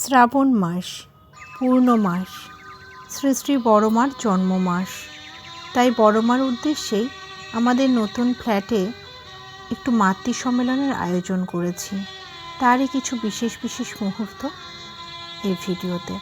শ্রাবণ মাস, পূর্ণ মাস, শ্রী শ্রী বড়মার জন্ম মাস। তাই বড়মার উদ্দেশ্যেই আমাদের নতুন ফ্ল্যাটে একটু মাতৃ সম্মেলনের আয়োজন করেছি। তারই কিছু বিশেষ বিশেষ মুহূর্ত এই ভিডিওতে।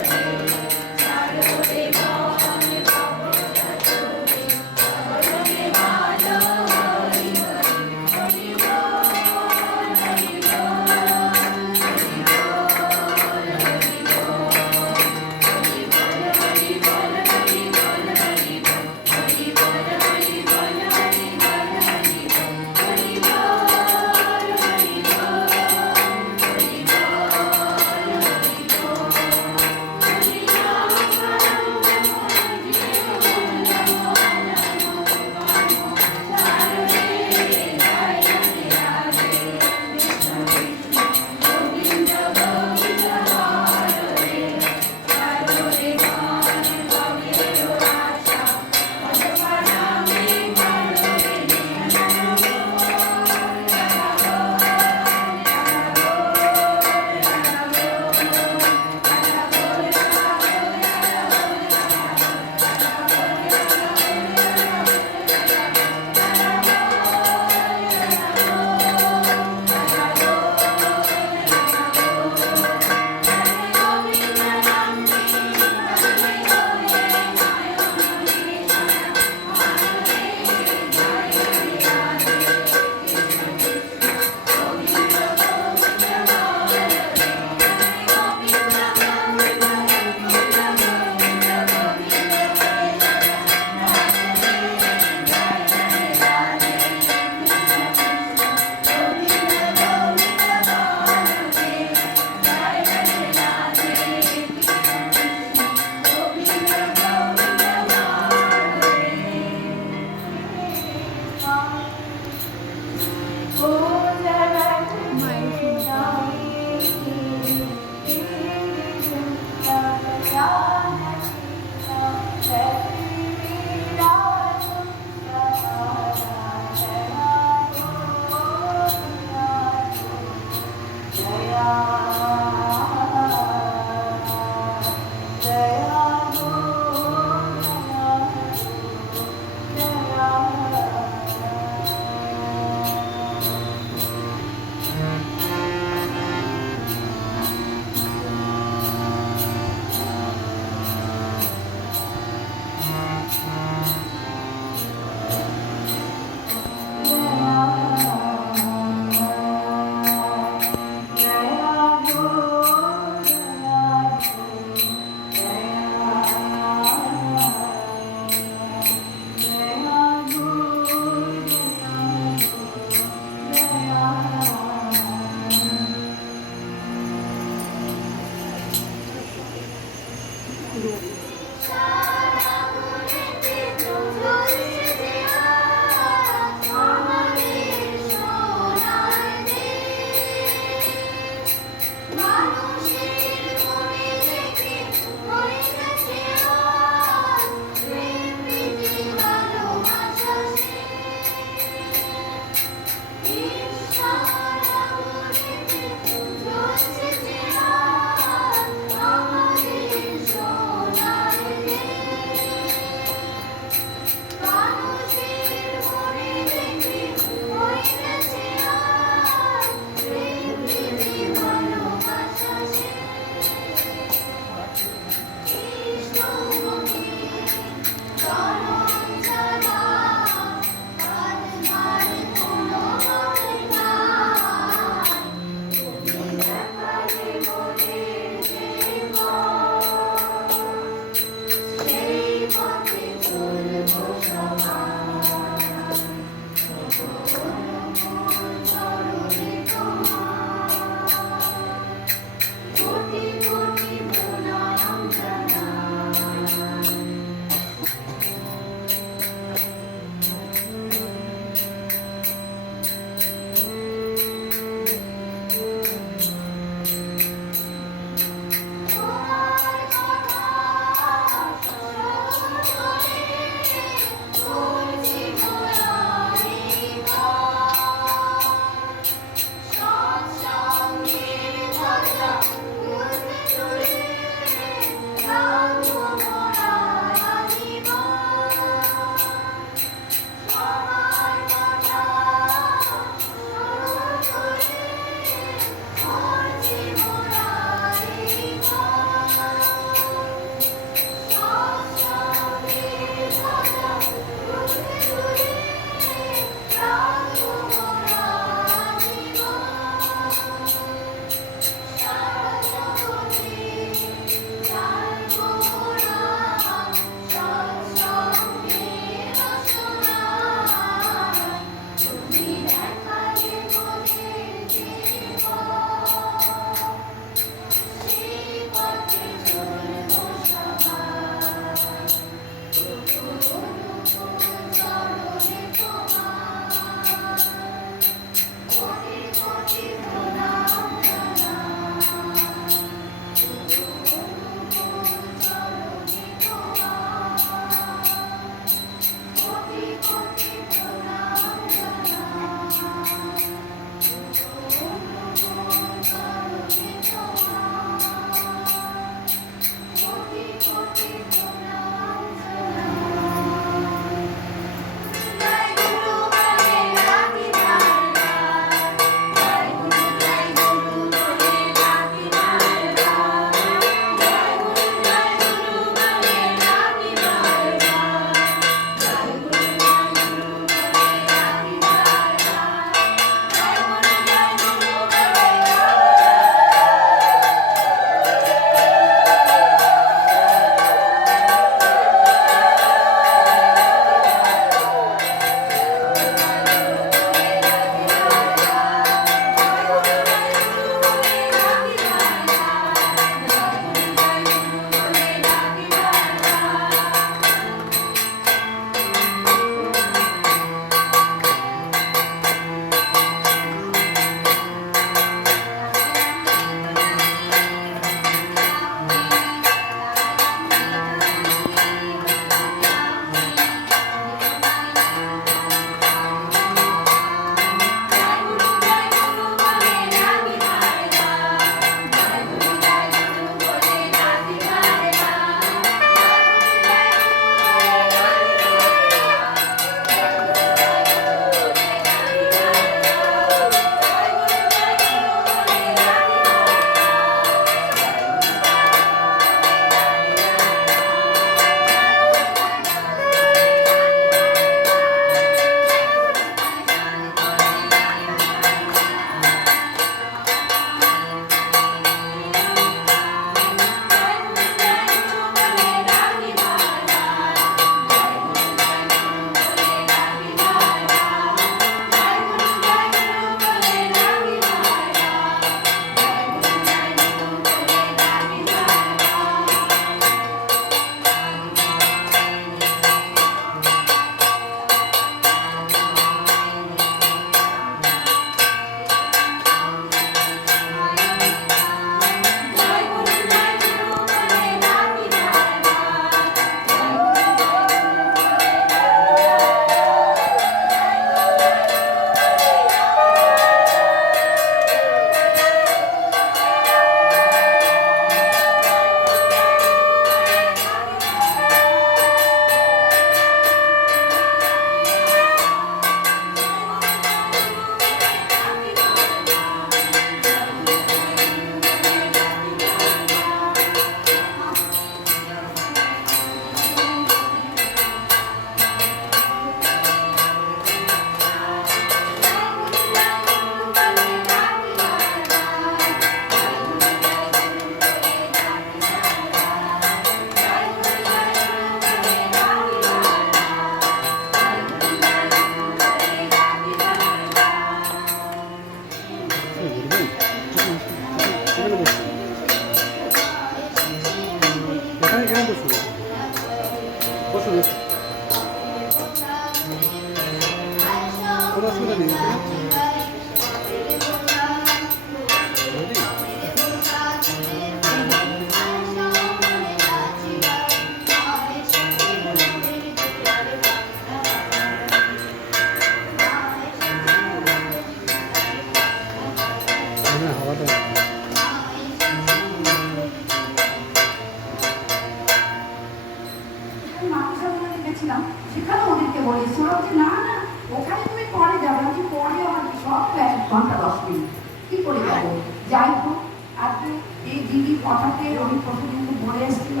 সেখানে ওদেরকে বলেছি ওরা বলছে না না ওখানে তুমি পরে যাবে, আমি পরে আমার সব ক্লাস ঘন্টা 10 মিনিট কি করে যাবো। যাই হোক আজকে এই দিদি কথাতে উনি প্রতিদিন বলে এসেছিল,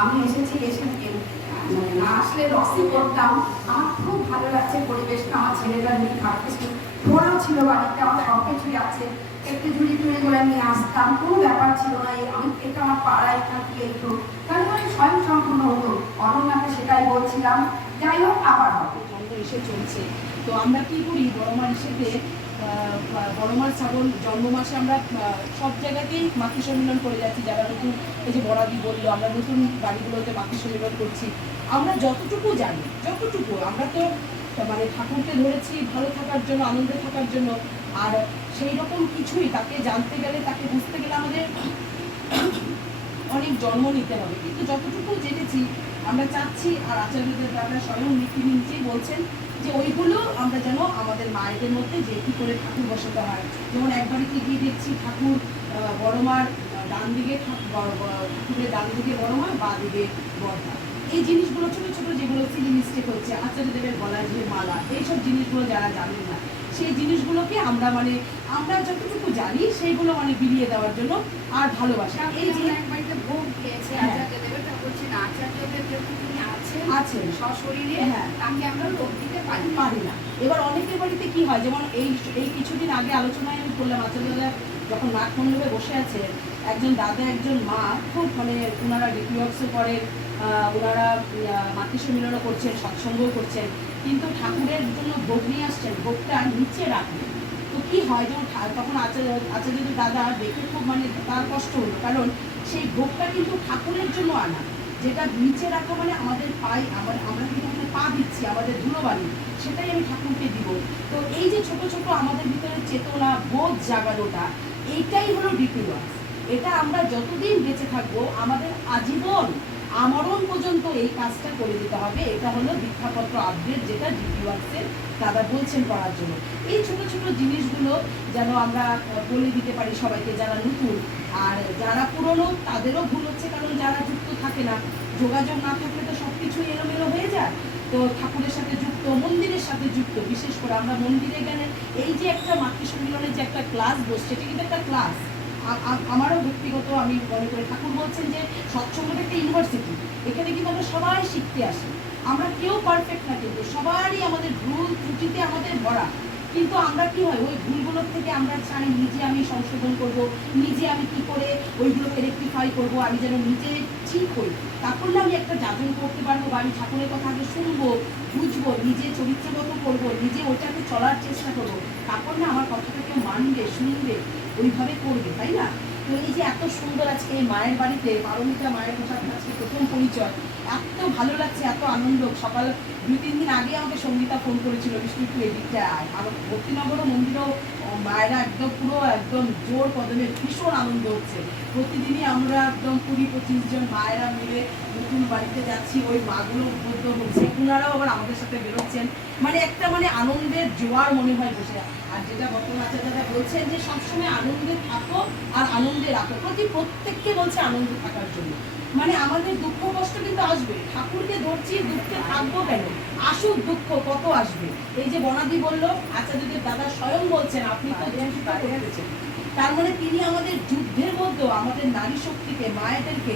আমি এসেছি এসে না আসলে রসি করতাম। আমার খুব ভালো লাগছে পরিবেশটা, আমার ছেলেটা যদি কাটতে ফোনও ছিল বাড়িতে, আমার সব কিছুই আছে, একটু ঝুড়ি টুড়ি করে নিয়ে আসতাম, কোনো ব্যাপার ছিল না। আমি এটা আমার পাড়ায় থাকি একটু তাহলে আমি স্বয়ং সম্পূর্ণ হতো। অনন্যাকে সেটাই বলছিলাম, যাই হোক আবার হবে এসে চলছে। তো আমরা কি করি বড়মার হিসেবে বড়মার ছাগল জন্ম মাসে আমরা সব জায়গাতেই মাতৃ সম্মেলন করে যাচ্ছি। যারা নতুন, এই যে বড়াদি বললো, আমরা নতুন বাড়িগুলোতে মাতৃ সম্মেলন করছি। আমরা যতটুকু জানি, যতটুকু আমরা তো মানে ঠাকুরকে ধরেছি ভালো থাকার জন্য, আনন্দে থাকার জন্য। আর সেই রকম কিছুই তাকে জানতে গেলে, তাকে বুঝতে গেলে আমাদের অনেক জন্ম নিতে হবে। কিন্তু যতটুকু জেনেছি আমরা চাচ্ছি, আর আচার্যদের দ্বারা স্বয়ং তিনি নিজেই বলছেন যে ওইগুলো আমরা যেন আমাদের মায়েদের মধ্যে যে কী করে ঠাকুর বসাতে হয়। যেমন এক বাড়িতে গিয়ে দেখছি ঠাকুর বড়মার ডান দিকে, ঠাকুরের ডান দিকে বড়মা, বা দিকে বড়মা। এই জিনিসগুলো ছোটো ছোটো যেগুলো সিলি মিস্টেক হচ্ছে, আচার্যদেবের গলায় যে মালা, এইসব জিনিসগুলো যারা জানেন না, সেই জিনিসগুলোকে আমরা আমরা যতটুকু জানি সেইগুলো বিলিয়ে দেওয়ার জন্য আর ভালোবাসি। এই যে এক বাড়িতে ভোগ খেয়েছে আচার্যদেবের, তা বলছি না আচার্যদেব যখন তিনি আছেন সশরীরে, তাকে আমরা লোক দিতে পারি না। এবার অনেকের বাড়িতে কি হয়, যেমন এই কিছুদিন আগে আলোচনায় আমি করলাম, আচার্যরা যখন নাক মণ্ডপে বসে আছে, একজন দাদা একজন মা খুব ওনারা ডিপিওয়ার্কসও করেন, ওনারা মাতৃ সম্মিলনও করছেন, সৎসঙ্গও করছেন, কিন্তু ঠাকুরের জন্য ভোগ নিয়ে আসছেন, ভোগটা নিচে রাখবেন। তো কি হয়, যেমন তখন আচার্যদের দাদা দেখে খুব তার কষ্ট হলো, কারণ সেই ভোগটা কিন্তু ঠাকুরের জন্য আনা, যেটা নিচে রাখা আমাদের পায়ে, আমরা কিন্তু ওখানে পা দিচ্ছি, আমাদের ধুলোবালি, সেটাই আমি ঠাকুরকে দিব। তো এই যে ছোট ছোট আমাদের ভিতরে চেতনা, বোধ জাগানোটা, এইটাই হলো ডিপি ওয়ার্ক। এটা আমরা যতদিন বেঁচে থাকবো, আমাদের আজীবন আমরণ পর্যন্ত এই কাজটা করে দিতে হবে। এটা হলো দীক্ষাপত্র আপডেট, যেটা ডিপি ওয়ার্কসের দাদা বলছেন করার জন্য। এই ছোট ছোট জিনিসগুলো যেন আমরা বলে দিতে পারি সবাইকে, যারা নতুন। আর যারা পুরনো তাদেরও ভুল হচ্ছে, কারণ যারা যুক্ত থাকে না, যোগাযোগ না থাকলে তো সব কিছুই এলোমেলো হয়ে যায়। তো ঠাকুরের সাথে যুক্ত, মন্দিরের সাথে যুক্ত, বিশেষ করে আমরা মন্দিরে গেলে এই যে একটা মাতৃ সম্মিলনের যে একটা ক্লাস বসছে, এটা কিন্তু একটা ক্লাস। আমারও ব্যক্তিগত আমি মনে করি, ঠাকুর বলছেন যে সৎসঙ্গটা একটা ইউনিভার্সিটি, এখানে কিন্তু আমরা সবাই শিখতে আসি। আমরা কেউ পারফেক্ট না, কিন্তু সবারই আমাদের ভুল ত্রুটিতে আমাদের ভরা। কিন্তু আমরা কি হয়, ওই ভুলগুলোর থেকে আমরা চাই নিজে আমি সংশোধন করব, নিজে আমি কি করে ওইগুলোকে রেক্টিফাই করব, আমি যেন নিজে ঠিক হই। তারপর না আমি একটা যাজন করতে পারবো, বা আমি ঠাকুরের কথা আগে শুনবো, বুঝবো, নিজে চরিত্রগত করবো, নিজে ওইটাকে চলার চেষ্টা করবো। তারপর না আমার কথাটা কেউ মানবে, শুনবে, ওইভাবে করবে, তাই না? তো এই যে এত সুন্দর আজকে এই মায়ের বাড়িতে, পারমিতা মায়ের কথা আজকে প্রথম পরিচয়, এত ভালো লাগছে, এত আনন্দ। সকাল 2-3 দিন আগে আমাকে সঙ্গীতা ফোন করেছিল, বিষ্ণুপুর এদিকটা আমার ভক্তিনগরও মন্দিরও মায়েরা একদম জোর কদমে, ভীষণ আনন্দ হচ্ছে। প্রতিদিনই আমরা একদম 20-25 জন মায়েরা মিলে নতুন বাড়িতে যাচ্ছি, ওই মাগুলো উদ্বুদ্ধ হচ্ছে, ওনারাও আবার আমাদের সাথে বেরোচ্ছেন। একটা আনন্দের জোয়ার মনে হয় বসে। আর যেটা বর্তমান আচার্যরা বলছেন যে সবসময় আনন্দে থাকো আর আনন্দে রাখো, প্রত্যেককে বলছে আনন্দে থাকার জন্য। আমাদের দুঃখ কষ্ট কিন্তু আসবে, ঠাকুরকে ধরছি, দুঃখে থাকবো কেন, আসুক দুঃখ কত আসবে। এই যে বনাদি বললো, আচার্যদের দাদা স্বয়ং বলছেন আপনি তো করতেছেন, তার তিনি আমাদের যুদ্ধের মধ্যেও আমাদের নারী শক্তিকে, মায়েদেরকে,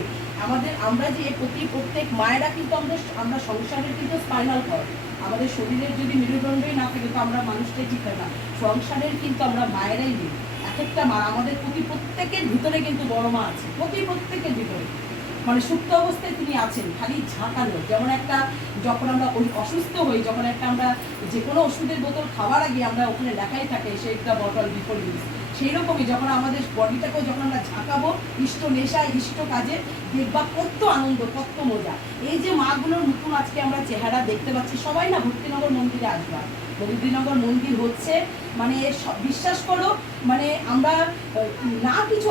আমরা যে প্রত্যেক মায়েরা কিন্তু আমরা সংসারের কিন্তু স্পাইনাল কর্ড, আমাদের শরীরের যদি মেরুদণ্ডই না থাকে তো আমরা মানুষটাই ঠিক হয় না। সংসারের কিন্তু আমরা মায়েরাই নেই, এক একটা মা, আমাদের প্রত্যেকের ভিতরে কিন্তু বড় মা আছে, প্রত্যেকের ভিতরে। সুপ্ত অবস্থায় তিনি আছেন, খালি ঝাঁকানো। যেমন যখন আমরা ওই অসুস্থ হই, যখন আমরা যে কোনো ওষুধের বোতল খাওয়ার আগে আমরা ওখানে লেখাই থাকে সে একটা বটল বিফোর ইউজ, সেই রকমই যখন আমাদের বডিটাকেও যখন আমরা ঝাঁকাবো ইষ্ট নেশায়, ইষ্ট কাজে, দেখবা কত আনন্দ, কত মজা। এই যে মাগুলোর নতুন আজকে আমরা চেহারা দেখতে পাচ্ছি, সবাই না ভক্তিনগর মন্দিরে আসবা, রবীন্দ্রনগর মন্দির হচ্ছে, মানে বিশ্বাস করো, মানে আমরা না কিছু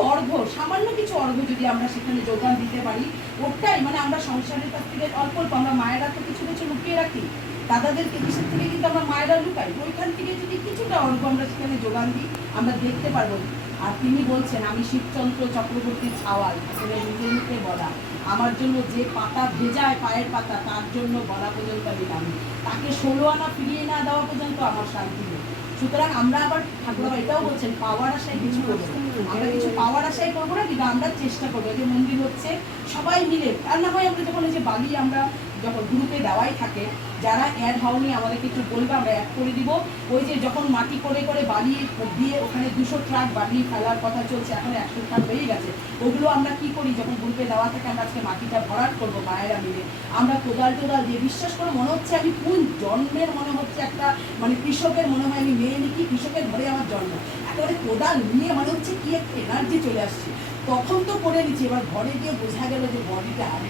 সামান্য কিছু অর্ঘ্য যদি আমরা সেখানে যোগদান দিতে পারি, ওটাই মানে আমরা সংসারের কাছ থেকে অল্প অল্প, আমরা মায়েরা তো কিছু কিছু লুকিয়ে রাখি, দাদাদেরকে কিসের থেকে কিন্তু আমরা মায়েরা লুকাই, ওইখান থেকে যদি কিছুটা অর্ঘ্য আমরা সেখানে যোগান দিই, আমরা দেখতে পারবো। আর তিনি বলছেন, আমি শিবচন্দ্র চক্রবর্তীর ছাওয়াল, আসলে নিজের মুখে বলা, আমার জন্য যে পাতা ভেজায় পায়ের পাতা, তার জন্য বলা পর্যন্ত আমি নামি, তাকে 16 আনা ফিরিয়ে না দেওয়া পর্যন্ত আমার শান্তি নেই। সুতরাং আমরা আবার ঠাকুর এটাও বলছেন, পাওয়ার আশায় কিছু করবো না, আমরা কিছু পাওয়ার আশায় করবো না, কিন্তু আমরা চেষ্টা করবো যে মন্দির হচ্ছে সবাই মিলে, আর না হয় আমরা যখন এই যে বালি আমরা যখন গ্রুপে দেওয়াই থাকে, যারা অ্যাড হওনি আমাদেরকে একটু বলবে, আমরা অ্যাড করে দিব। ওই যে যখন মাটি করে করে বালি দিয়ে ওখানে 200 ট্রাক বালি ফেলার কথা চলছে, এখন 100 ট্রাক হয়ে গেছে, ওগুলো আমরা কি করি, যখন গ্রুপে দেওয়া থাকে আমরা আজকে মাটিটা ভরাট করবো মায়েরা মিলে, আমরা কোদাল টোদাল দিয়ে, বিশ্বাস করে মনে হচ্ছে আমি কোন জন্মের, মনে হচ্ছে একটা মানে কৃষকের, মনে হয় আমি মেয়ে নাকি কৃষকের ঘরে আমার জন্ম, একেবারে কোদাল নিয়ে মনে হচ্ছে কি একটা এনার্জি চলে আসছে। তখন তো করে নিচ্ছি, এবার ঘরে গিয়ে বোঝা গেল যে বডিটা আগে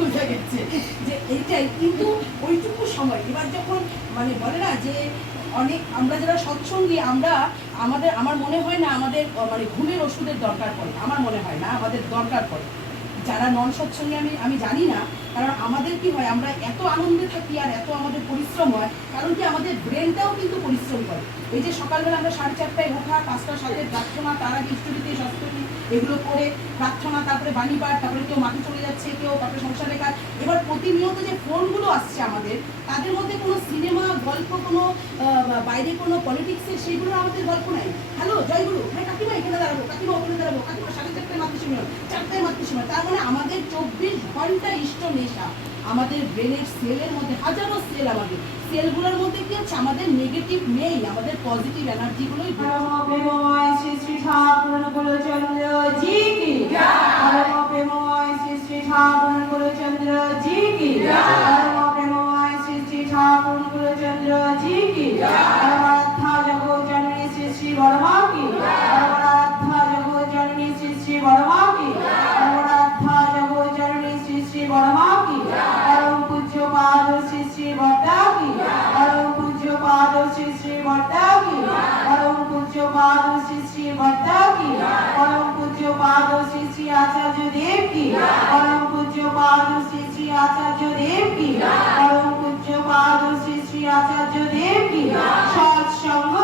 বোঝা গেছে যে এইটাই, কিন্তু ওইটুকু সময় এবার যখন মানে বলে না যে অনেক আমরা যারা সৎসঙ্গী, আমার মনে হয় না আমাদের মানে ঘুমের ওষুধের দরকার পড়ে, আমার মনে হয় না আমাদের দরকার পড়ে। যারা নন সৎসঙ্গী আমি জানি না, কারণ আমাদের কি হয়, আমরা এত আনন্দে থাকি আর এত আমাদের পরিশ্রম হয়, কারণ কি আমাদের ব্রেনটাও কিন্তু পরিশ্রম করে। এই যে সকালবেলা আমরা 4:30টায় ওঠা, 5টার সাথে প্রার্থনা, তার আগে ইষ্টনীতি সস্তনী এগুলো করে প্রার্থনা, তারপরে বাণী পাঠ, তারপরে কেউ মাঠে চলে যাচ্ছে, কেউ তারপরে সংসারে কাজ, এবার প্রতিনিয়ত যে ফোনগুলো আসছে আমাদের, তাদের মধ্যে কোনো সিনেমা গল্প, কোনো বাইরে কোনো পলিটিক্সের সেইগুলোর আমাদের গল্প নাই। হ্যালো জয়গুরু, হ্যাঁ কাকিমা এখানে দাঁড়াবো, কাকিমা ওখানে দাঁড়াবো, কাকিমা 4:30টায় মাতৃসম্মেলন, 4টায় মাতৃসম্মেলন, তার মানে আমাদের 24 ঘন্টা ইষ্ট নেশা, আমাদের ব্রেনের সেলের মধ্যে হাজারো সেল, আমাদের সেলগুলোর মধ্যে কি হচ্ছে, আমাদের নেগেটিভ নেই, আমাদের পজিটিভ এনার্জিগুলোই। শ্রী শ্রী ঠাকুর গুরুচন্দ্র জি কি পরম প্রেমময় শ্রী শ্রী ঠাকুর গুরুচন্দ্র জি কি পরম প্রেমময় শ্রী শ্রী ঠাকুর গুরুচন্দ্র জি কি পরমারাধ্যা জগৎ জননী শ্রী শ্রী বড়মা কি পরমারাধ্যা জগৎ জননী শ্রী শ্রী বড়মা কি পরমারাধ্যা জগৎ জননী শ্রী শ্রী বড়মা কি পরম পূজ্য পাদ শ্রী শ্রী বড়দা কি পরম পূজ্য পাদ শ্রী শ্রী বড়দা কি পরম পূজ্য পাদ শ্রী শ্রী বড়দা কি পরম পূজ্য পাদ শ্রী শ্রী আচার্য দেব কি পরম পূজ্য পাদ শ্রী শ্রী আচার্য দেব কি পরম পূজ্য পাদ শ্রী শ্রী আচার্য দেব কি সৎসঙ্গ